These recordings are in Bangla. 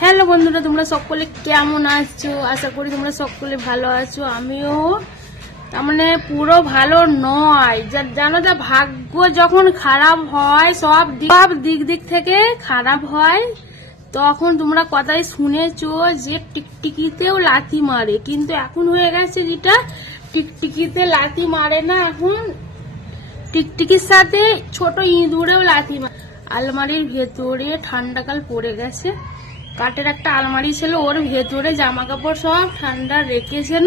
হ্যালো বন্ধুরা, তোমরা সকলে কেমন আছো? আশা করি তোমরা সকলে ভালো আছো। আমিও তার মানে পুরো ভালো নয়। যা- জানো যা ভাগ্য যখন খারাপ হয়, সব সব দিক দিক থেকে খারাপ হয়, তখন তোমরা কথাই শুনেছো যে টিকটিকিতেও লাথি মারে। কিন্তু এখন হয়ে গেছে যেটা, টিকটিকিতে লাথি মারে না এখন। টিকটিকির সাথে ছোট ইঁদুরেও লাথি মারে। আলমারির ভেতরে ঠান্ডাকাল পড়ে গেছে। কাঠের একটা আলমারি ছিল, ওর ভেতরে জামা কাপড় সব ঠান্ডা রেখেছেন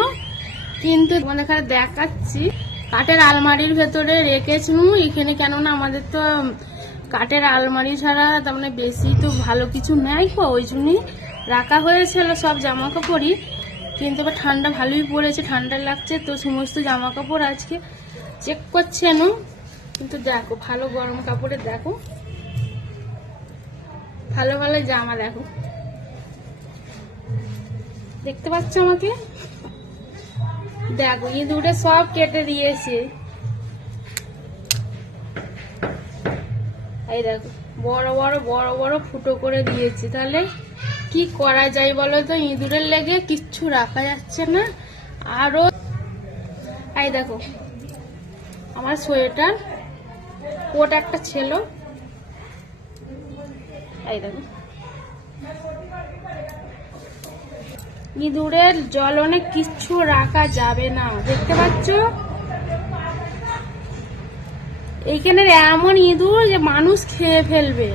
কিন্তু তোমাদের এখানে দেখাচ্ছি, কাঠের আলমারির ভেতরে রেখেছিল। এখানে কেননা আমাদের তো কাঠের আলমারি ছাড়া তার মানে বেশি তো ভালো কিছু নেই তো, ওই জন্যই রাখা হয়েছিল সব জামা কাপড়ই কিন্তু এবার ঠান্ডা ভালোই পড়েছে, ঠান্ডা লাগছে তো সমস্ত জামা কাপড় আজকে চেক করছেন কিন্তু দেখো, ভালো গরম কাপড়ে দেখো। ভালো ভালো জামা দেখো। দেখতে পাচ্ছ আমাকে? দেখো ইঁদুরে সব কেটে দিয়েছে। এই দেখো, বড় বড় বড় বড় ফুটো করে দিয়েছে। তাহলে কি করা যায় বলো তো? ইঁদুরের লেগে কিচ্ছু রাখা যাচ্ছে না। আরও এই দেখো, আমার সোয়েটার, কোট একটা ছিল। এই দেখো। ইঁদুরের জলনে কিচ্ছু রাখা যাবে না। দেখতে পাচ্ছ? এইখানের এমন ইঁদুর যে মানুষ খেয়ে ফেলবে।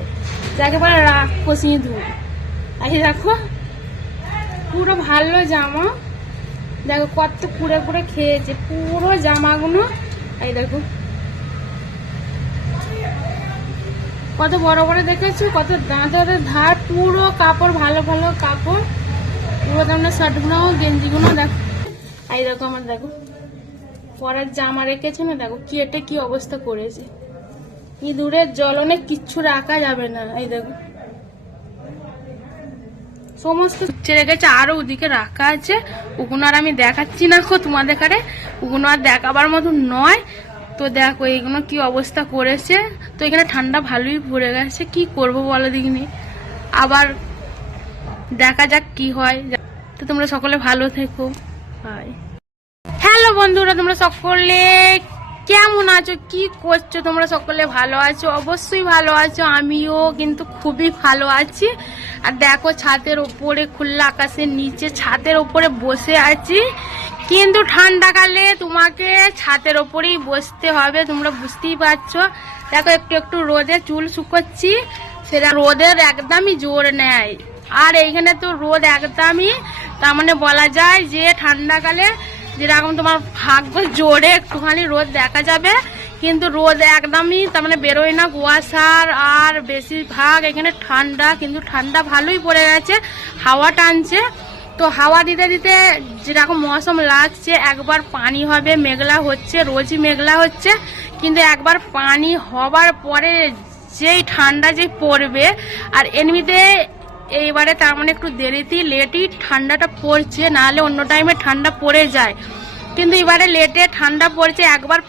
যাকে বলে রাক্ষস ইঁদুর। এই দেখো, পুরো ভালো জামা। দেখো কত কুড়ে কুড়ে খেয়েছে, পুরো জামাগুলো। এই দেখো। কত বড় বড় দেখেছ? কত দাঁতের ধার, পুরো কাপড়, ভালো ভালো কাপড়। পুরো তোমরা শার্টগুলো গেঞ্জিগুলো দেখো। এই আমার, দেখো। পরার জামা না, দেখো কি অবস্থা করেছে। ইঁদুরের জলনে কিচ্ছু রাখা যাবে না, এই দেখো। সমস্ত ছেড়ে গেছে আরও ওদিকে রাখা আছে। ওগুলো আর আমি দেখাচ্ছি না খো তোমাদের কারে ওগুলো আর দেখাবার মতো নয়। তো দেখো এইগুলো কি অবস্থা করেছে। তো এখানে ঠান্ডা ভালোই পড়ে গেছে, কি করব বলো দেখিনি। আবার দেখা যাক কি হয়। তো তোমরা সকলে ভালো থেকো। হ্যালো বন্ধুরা, তোমরা সকলে কেমন আছো? কি করছ? তোমরা সকলে ভালো আছো? অবশ্যই ভালো আছো। আমিও কিন্তু খুবই ভালো আছি। আর দেখো ছাদের ওপরে, খোলা আকাশের নিচে, ছাদের ওপরে বসে আছি। কিন্তু ঠান্ডাকালে তোমাকে ছাদের ওপরেই বসতে হবে, তোমরা বুঝতেই পারছ। দেখো একটু একটু রোদে চুল শুকোচ্ছি, সেটা রোদের একদমই জোর নেয় আর এইখানে তো রোদ একদমই, তার মানে বলা যায় যে ঠান্ডাকালে যেরকম তোমার ভাগ্য জোরে একটুখানি রোদ দেখা যাবে, কিন্তু রোদ একদমই তার মানে বেরোয় না। কুয়াশার আর বেশিরভাগ এখানে ঠান্ডা, কিন্তু ঠান্ডা ভালোই পড়ে গেছে, হাওয়া টানছে। তো হাওয়া দিতে দিতে যেরকম মৌসুম লাগছে, একবার পানি হবে, মেঘলা হচ্ছে, রোজই মেঘলা হচ্ছে, কিন্তু একবার পানি হবার পরে যেই ঠান্ডা যে পড়বে, আর এমনিতে এইবারে তার মানে একটু দেরিতেই লেটই ঠান্ডাটা পড়ছে, নাহলে অন্য টাইমে ঠান্ডা পড়ে যায়। কিন্তু এবারে লেটে ঠান্ডা পড়ছে, একবার